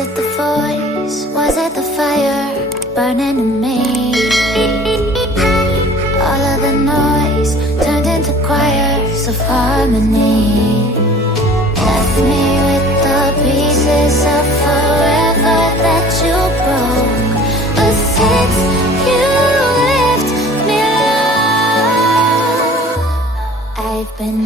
it the voice? Was it the fire burning in me? All of the noise turned into choirs of harmony. Left me with the pieces of forever that you broke. But since you left me alone, I've been